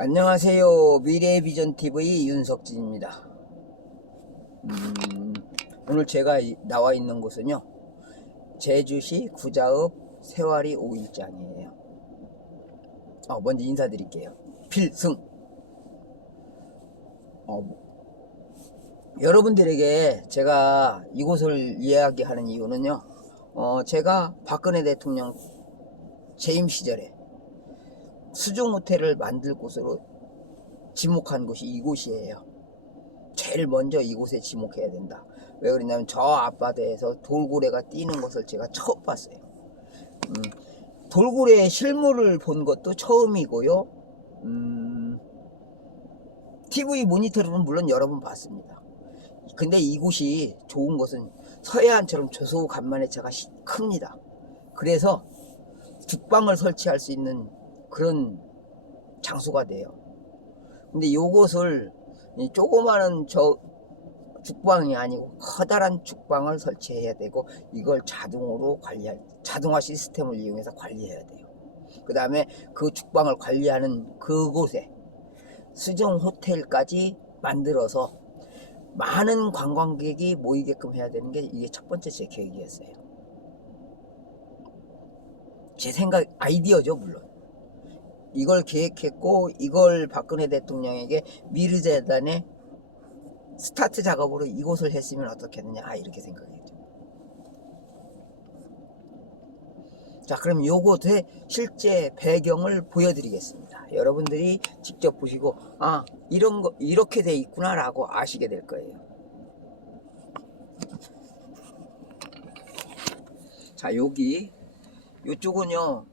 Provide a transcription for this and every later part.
안녕하세요. 미래비전TV 윤석진입니다. 오늘 제가 나와 있는 곳은요, 제주시 구자읍 세와리 5일장이에요. 먼저 인사드릴게요. 필승. 여러분들에게 제가 이곳을 이야기하는 이유는요, 제가 박근혜 대통령 재임 시절에 수중호텔을 만들 곳으로 지목한 곳이 이곳이에요. 제일 먼저 이곳에 지목해야 된다. 왜 그러냐면 저 앞바다에서 돌고래가 뛰는 것을 제가 처음 봤어요. 돌고래의 실물을 본 것도 처음이고요. TV 모니터로는 물론 여러 번 봤습니다. 근데 이곳이 좋은 것은 서해안처럼 저소간만해차가 큽니다. 그래서 죽방을 설치할 수 있는 그런 장소가 돼요. 근데 요것을 조그마한 죽방이 아니고 커다란 죽방을 설치해야 되고, 이걸 자동으로 자동화 시스템을 이용해서 관리해야 돼요. 그 다음에 그 죽방을 관리하는 그곳에 수중 호텔까지 만들어서 많은 관광객이 모이게끔 해야 되는 게 이게 첫 번째 제 계획이었어요. 제 생각, 아이디어죠, 물론. 이걸 계획했고, 이걸 박근혜 대통령에게 미르재단의 스타트 작업으로 이곳을 했으면 어떻겠느냐, 이렇게 생각했죠. 자, 그럼 요곳의 실제 배경을 보여드리겠습니다. 여러분들이 직접 보시고, 이런 거 이렇게 돼 있구나 라고 아시게 될 거예요. 자, 요쪽은요,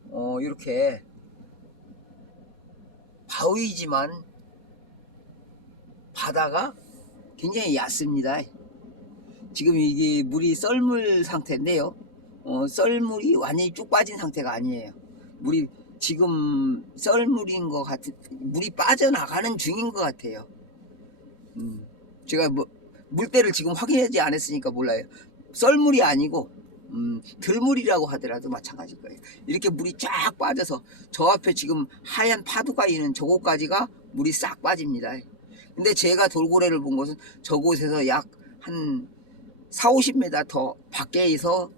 이렇게 바위지만 바다가 굉장히 얕습니다. 지금 이게 물이 썰물 상태인데요, 썰물이 완전히 쭉 빠진 상태가 아니에요. 물이 지금 썰물인 것 같은, 물이 빠져나가는 중인 것 같아요. 제가 물때를 지금 확인하지 않았으니까 몰라요. 썰물이 아니고 들물이라고 하더라도 마찬가지일 거예요. 이렇게 물이 쫙 빠져서 저 앞에 지금 하얀 파도가 있는 저곳까지가 물이 싹 빠집니다. 근데 제가 돌고래를 본 곳은 저곳에서 약 한 40-50m 더 밖에서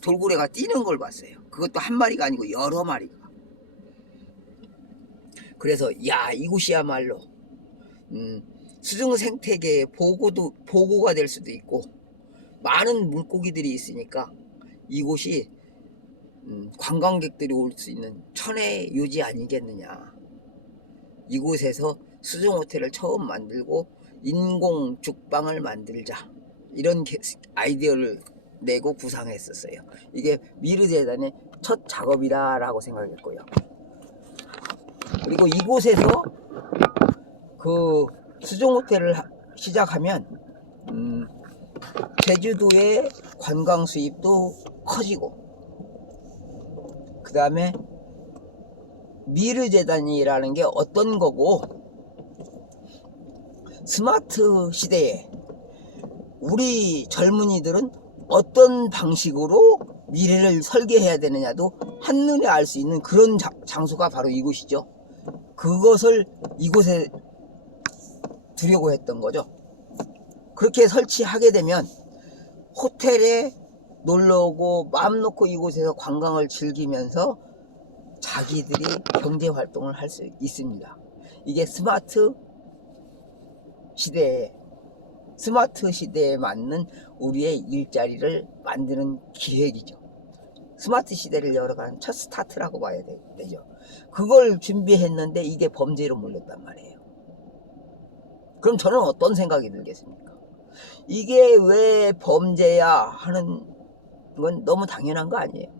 돌고래가 뛰는 걸 봤어요. 그것도 한 마리가 아니고 여러 마리가. 그래서 이곳이야말로 수중 생태계의 보고가 될 수도 있고, 많은 물고기들이 있으니까 이곳이 관광객들이 올 수 있는 천혜의 요지 아니겠느냐. 이곳에서 수중호텔을 처음 만들고 인공 죽방을 만들자, 이런 아이디어를 내고 구상했었어요. 이게 미르재단의 첫 작업이다라고 생각했고요. 그리고 이곳에서 그 수중호텔을 시작하면 제주도의 관광 수입도 커지고, 그 다음에 미르재단이라는 게 어떤 거고, 스마트 시대에 우리 젊은이들은 어떤 방식으로 미래를 설계해야 되느냐도 한눈에 알 수 있는 그런 장소가 바로 이곳이죠. 그것을 이곳에 두려고 했던 거죠. 그렇게 설치하게 되면 호텔에 놀러오고 마음 놓고 이곳에서 관광을 즐기면서 자기들이 경제활동을 할 수 있습니다. 이게 스마트 시대에 맞는 우리의 일자리를 만드는 기획이죠. 스마트 시대를 열어가는 첫 스타트라고 봐야 되죠. 그걸 준비했는데 이게 범죄로 몰렸단 말이에요. 그럼 저는 어떤 생각이 들겠습니까? 이게 왜 범죄야 하는 건 너무 당연한 거 아니에요.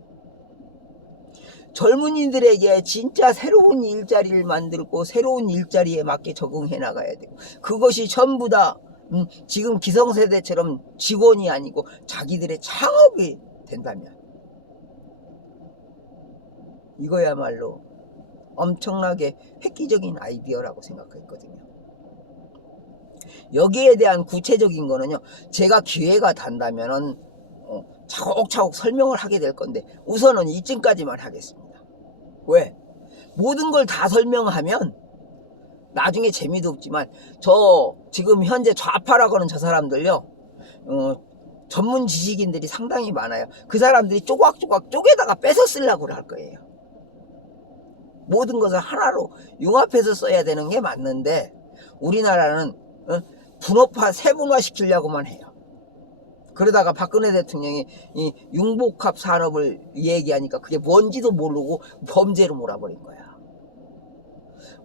젊은이들에게 진짜 새로운 일자리를 만들고 새로운 일자리에 맞게 적응해 나가야 되고, 그것이 전부 다 지금 기성세대처럼 직원이 아니고 자기들의 창업이 된다면, 이거야말로 엄청나게 획기적인 아이디어라고 생각했거든요. 여기에 대한 구체적인 거는요, 제가 기회가 된다면은 차곡차곡 설명을 하게 될 건데, 우선은 이쯤까지만 하겠습니다. 왜? 모든 걸 다 설명하면 나중에 재미도 없지만 저 지금 현재 좌파라고 하는 저 사람들요, 전문 지식인들이 상당히 많아요. 그 사람들이 조각조각 쪼개다가 뺏어 쓰려고 할 거예요. 모든 것을 하나로 융합해서 써야 되는 게 맞는데 우리나라는 분업화 세분화 시키려고만 해요. 그러다가 박근혜 대통령이 이 융복합 산업을 얘기하니까 그게 뭔지도 모르고 범죄로 몰아버린 거야.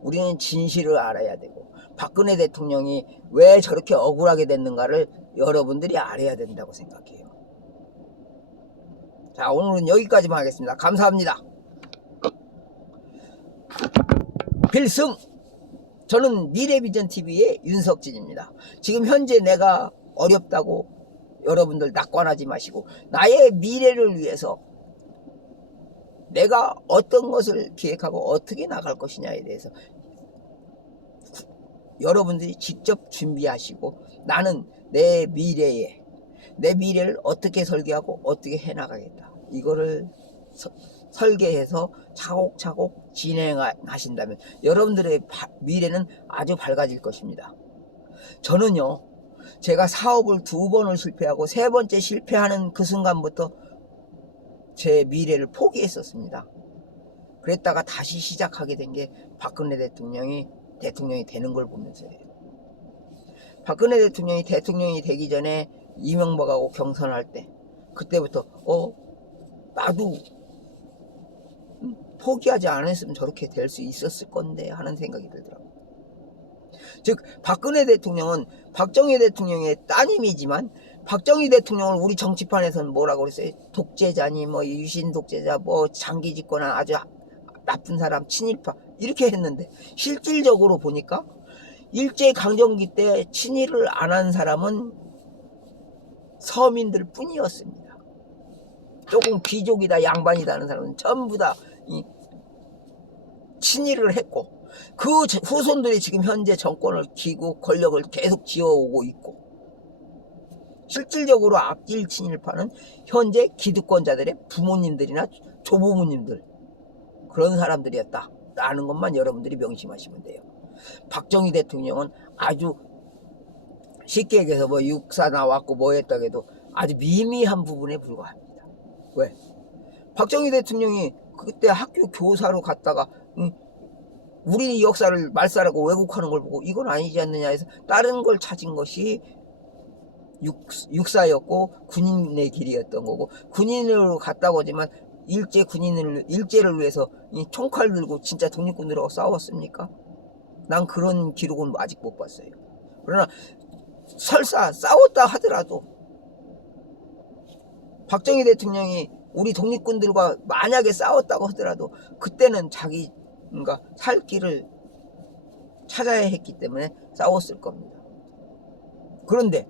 우리는 진실을 알아야 되고 박근혜 대통령이 왜 저렇게 억울하게 됐는가를 여러분들이 알아야 된다고 생각해요. 자, 오늘은 여기까지만 하겠습니다. 감사합니다. 필승! 저는 미래비전TV의 윤석진입니다. 지금 현재 내가 어렵다고 여러분들 낙관하지 마시고 나의 미래를 위해서 내가 어떤 것을 기획하고 어떻게 나갈 것이냐에 대해서 여러분들이 직접 준비하시고 나는 내 미래를 어떻게 설계하고 어떻게 해나가겠다. 이거를 설계해서 차곡차곡 진행하신다면 여러분들의 미래는 아주 밝아질 것입니다. 저는요, 제가 사업을 2번을 실패하고 3번째 실패하는 그 순간부터 제 미래를 포기했었습니다. 그랬다가 다시 시작하게 된 게 박근혜 대통령이 되는 걸 보면서예요. 박근혜 대통령이 되기 전에 이명박하고 경선할 때 그때부터 나도 포기하지 않았으면 저렇게 될 수 있었을 건데 하는 생각이 들더라고요. 즉 박근혜 대통령은 박정희 대통령의 따님이지만 박정희 대통령을 우리 정치판에서는 뭐라고 그랬어요? 독재자니 뭐 유신 독재자 뭐 장기 집권한 아주 나쁜 사람 친일파 이렇게 했는데 실질적으로 보니까 일제강점기 때 친일을 안 한 사람은 서민들 뿐이었습니다. 조금 귀족이다 양반이다 하는 사람은 전부 다 친일을 했고 그 후손들이 지금 현재 정권을 쥐고 권력을 계속 쥐어오고 있고 실질적으로 악질 친일파는 현재 기득권자들의 부모님들이나 조부모님들 그런 사람들이었다라는 것만 여러분들이 명심하시면 돼요. 박정희 대통령은 아주 쉽게 얘기해서 뭐 육사 나왔고 뭐 했다고 해도 아주 미미한 부분에 불과합니다. 왜? 박정희 대통령이 그때 학교 교사로 갔다가 우리 역사를 말살하고 왜곡하는 걸 보고 이건 아니지 않느냐 해서 다른 걸 찾은 것이 육사였고 군인의 길이었던 거고 군인으로 갔다고 하지만 일제를 위해서 총칼 들고 진짜 독립군들하고 싸웠습니까? 난 그런 기록은 아직 못 봤어요. 그러나 설사 싸웠다 하더라도 박정희 대통령이 우리 독립군들과 만약에 싸웠다고 하더라도 그때는 자기가 살 길을 찾아야 했기 때문에 싸웠을 겁니다. 그런데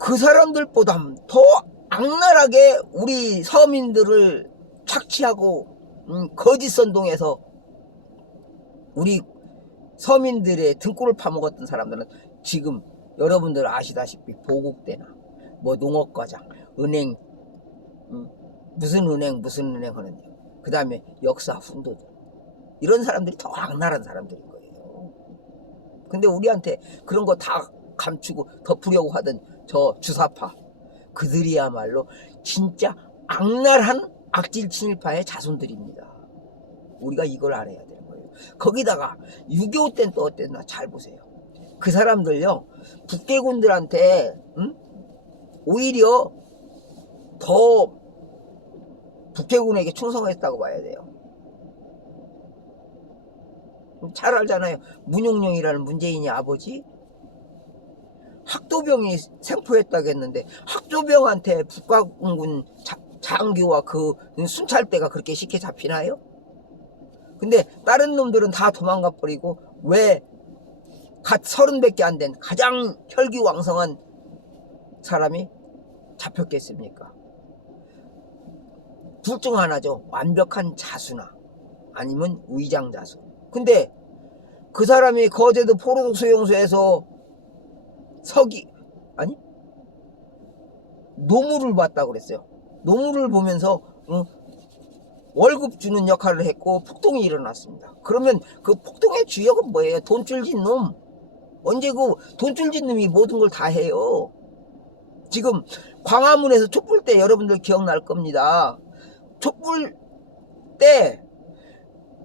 그 사람들보다 더 악랄하게 우리 서민들을 착취하고 거짓 선동해서 우리 서민들의 등골을 파먹었던 사람들은 지금 여러분들 아시다시피 보국대나 뭐 농업과장, 은행, 무슨 은행 하는데 그 다음에 역사 훈도들 이런 사람들이 더 악랄한 사람들인 거예요. 근데 우리한테 그런 거 다 감추고 덮으려고 하던 저 주사파 그들이야말로 진짜 악랄한 악질 친일파의 자손들입니다. 우리가 이걸 알아야 되는 거예요. 거기다가 6.25 때는 또 어땠나 잘 보세요. 그 사람들요 북괴군들한테 오히려 더 북괴군에게 충성했다고 봐야 돼요. 잘 알잖아요. 문용령이라는 문재인이 아버지 학도병이 생포했다고 했는데 학도병한테 북괴군 장교와 그 순찰대가 그렇게 쉽게 잡히나요? 근데 다른 놈들은 다 도망가 버리고 왜 갓 30밖에 안 된 가장 혈기왕성한 사람이 잡혔겠습니까? 둘 중 하나죠. 완벽한 자수나 아니면 위장 자수. 근데 그 사람이 거제도 포로독 수용소에서 노무를 봤다고 그랬어요. 노무를 보면서 월급 주는 역할을 했고 폭동이 일어났습니다. 그러면 그 폭동의 주역은 뭐예요? 돈줄진 놈. 언제 그 돈줄진 놈이 모든 걸 다 해요. 지금 광화문에서 촛불 때 여러분들 기억날 겁니다. 촛불 때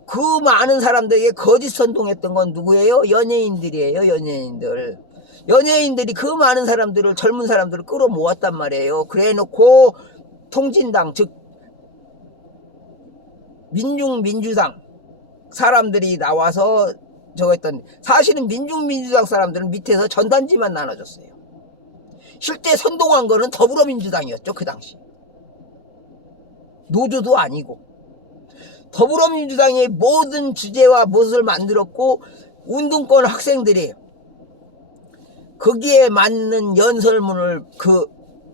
그 많은 사람들에게 거짓 선동했던 건 누구예요? 연예인들이에요. 연예인들. 연예인들이 그 많은 사람들을, 젊은 사람들을 끌어모았단 말이에요. 그래 놓고 통진당, 즉 민중민주당 사람들이 나와서 저거 했던, 사실은 민중민주당 사람들은 밑에서 전단지만 나눠줬어요. 실제 선동한 거는 더불어민주당이었죠. 그 당시 노조도 아니고 더불어민주당의 모든 주제와 무엇을 만들었고, 운동권 학생들이 거기에 맞는 연설문을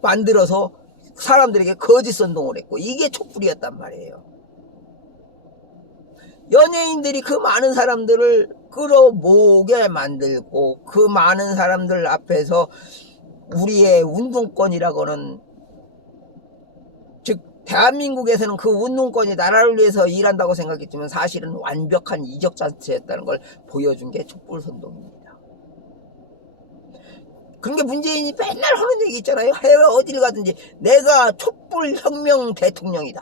만들어서 사람들에게 거짓 선동을 했고, 이게 촛불이었단 말이에요. 연예인들이 그 많은 사람들을 끌어모으게 만들고, 그 많은 사람들 앞에서 우리의 운동권이라고는, 즉 대한민국에서는 그 운동권이 나라를 위해서 일한다고 생각했지만 사실은 완벽한 이적자체였다는 걸 보여준 게 촛불선동입니다. 그러니까 문재인이 맨날 하는 얘기 있잖아요. 해외 어딜 가든지 내가 촛불혁명 대통령이다.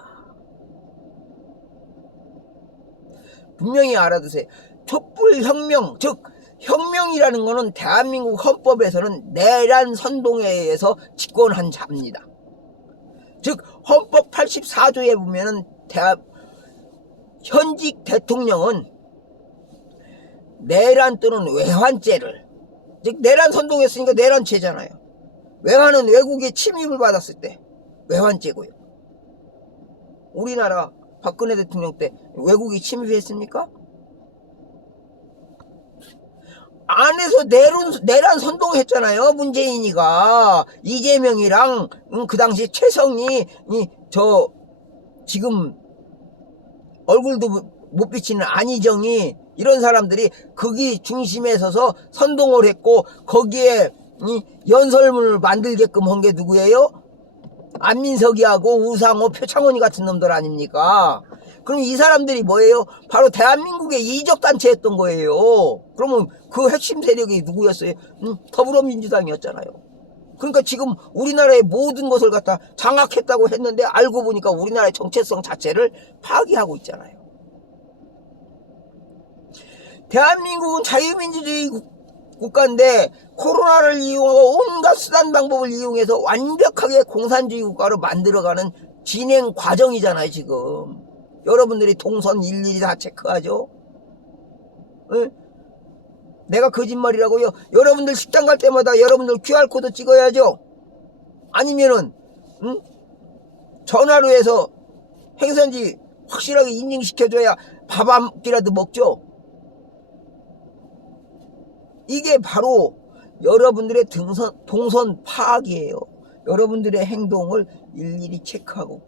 분명히 알아두세요. 촛불혁명, 즉 혁명이라는 것은 대한민국 헌법에서는 내란 선동에 의해서 집권한 자입니다. 즉 헌법 84조에 보면은 현직 대통령은 내란 또는 외환죄를, 즉 내란 선동했으니까 내란죄잖아요. 외환은 외국의 침입을 받았을 때 외환죄고요. 우리나라 박근혜 대통령 때 외국이 침입했습니까? 안에서 내란 선동했잖아요. 문재인이가 이재명이랑 그 당시 최성이 지금 얼굴도 못 비치는 안희정이, 이런 사람들이 거기 중심에 서서 선동을 했고 거기에 연설문을 만들게끔 한 게 누구예요? 안민석이하고 우상호, 표창원이 같은 놈들 아닙니까? 그럼 이 사람들이 뭐예요? 바로 대한민국의 이적단체였던 거예요. 그러면 그 핵심 세력이 누구였어요? 더불어민주당이었잖아요. 그러니까 지금 우리나라의 모든 것을 갖다 장악했다고 했는데 알고 보니까 우리나라의 정체성 자체를 파괴하고 있잖아요. 대한민국은 자유민주주의 국가인데 코로나를 이용하고 온갖 수단 방법을 이용해서 완벽하게 공산주의 국가로 만들어가는 진행 과정이잖아요. 지금 여러분들이 동선 일일이 다 체크하죠. 에? 내가 거짓말이라고요? 여러분들 식당 갈 때마다 여러분들 QR코드 찍어야죠. 아니면은 전화로 해서 행선지 확실하게 인증시켜줘야 밥 한 끼라도 먹죠. 이게 바로 여러분들의 동선 파악이에요. 여러분들의 행동을 일일이 체크하고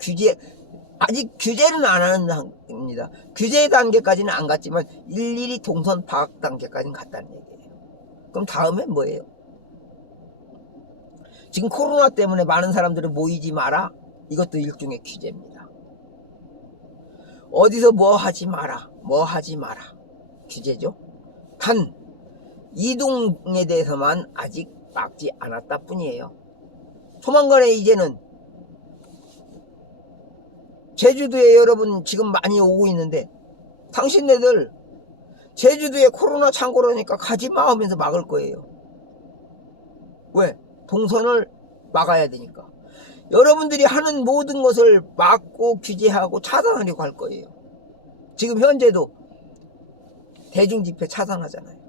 아직 규제는 안 하는 단계입니다. 규제 단계까지는 안 갔지만 일일이 동선 파악 단계까지는 갔다는 얘기예요. 그럼 다음엔 뭐예요? 지금 코로나 때문에 많은 사람들이 모이지 마라. 이것도 일종의 규제입니다. 어디서 뭐 하지 마라. 규제죠. 단 이동에 대해서만 아직 막지 않았다 뿐이에요. 조만간에 이제는 제주도에 여러분 지금 많이 오고 있는데 당신네들 제주도에 코로나 창고라니까 가지마 하면서 막을 거예요. 왜? 동선을 막아야 되니까. 여러분들이 하는 모든 것을 막고 규제하고 차단하려고 할 거예요. 지금 현재도 대중집회 차단하잖아요.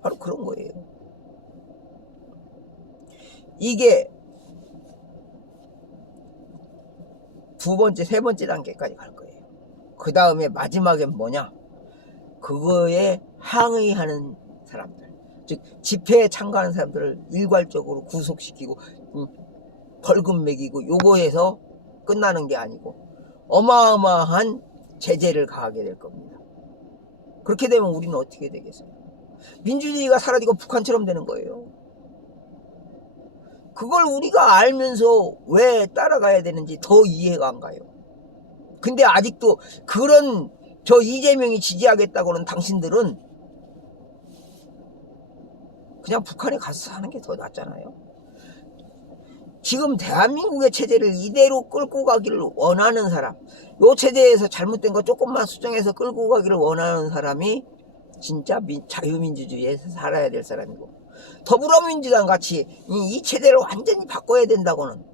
바로 그런 거예요. 이게 두 번째, 세 번째 단계까지 갈 거예요. 그 다음에 마지막엔 뭐냐? 그거에 항의하는 사람들, 즉 집회에 참가하는 사람들을 일괄적으로 구속시키고 벌금 매기고 요거해서 끝나는 게 아니고 어마어마한 제재를 가하게 될 겁니다. 그렇게 되면 우리는 어떻게 되겠어요? 민주주의가 사라지고 북한처럼 되는 거예요. 그걸 우리가 알면서 왜 따라가야 되는지 더 이해가 안 가요. 근데 아직도 그런 저 이재명이 지지하겠다고는 당신들은 그냥 북한에 가서 사는 게 더 낫잖아요. 지금 대한민국의 체제를 이대로 끌고 가기를 원하는 사람, 요 체제에서 잘못된 거 조금만 수정해서 끌고 가기를 원하는 사람이 진짜 자유민주주의에서 살아야 될 사람이고, 더불어민주당 같이 이 체제를 완전히 바꿔야 된다고는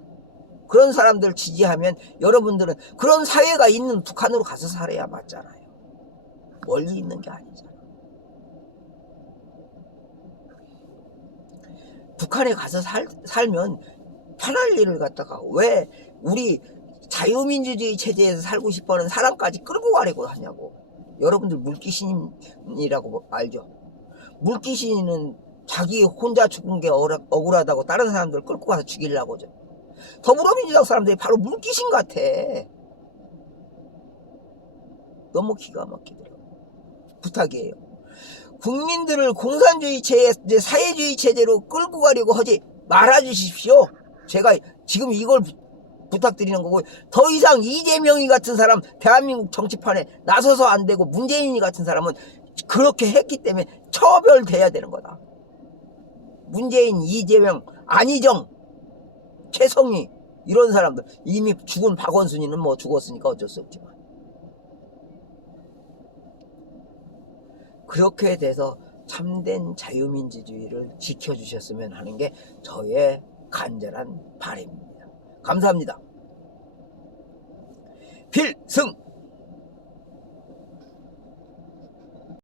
그런 사람들 지지하면 여러분들은 그런 사회가 있는 북한으로 가서 살아야 맞잖아요. 멀리 있는 게 아니잖아. 북한에 가서 살면 편할 일을 갖다가 왜 우리 자유민주주의 체제에서 살고 싶어하는 사람까지 끌고 가려고 하냐고. 여러분들 물귀신이라고 알죠? 물귀신은 자기 혼자 죽은 게 억울하다고 다른 사람들 끌고 가서 죽이려고 하죠. 더불어민주당 사람들이 바로 물귀신 같아. 너무 기가 막히더라고. 부탁이에요. 국민들을 공산주의 체제, 사회주의 체제로 끌고 가려고 하지 말아주십시오. 제가 지금 이걸 부탁드리는 거고, 더 이상 이재명이 같은 사람 대한민국 정치판에 나서서 안 되고, 문재인이 같은 사람은 그렇게 했기 때문에 처벌돼야 되는 거다. 문재인, 이재명, 안희정, 최성희 이런 사람들, 이미 죽은 박원순이는 뭐 죽었으니까 어쩔 수 없지만, 그렇게 돼서 참된 자유민주주의를 지켜주셨으면 하는 게 저의 간절한 바람입니다. 감사합니다. 필승!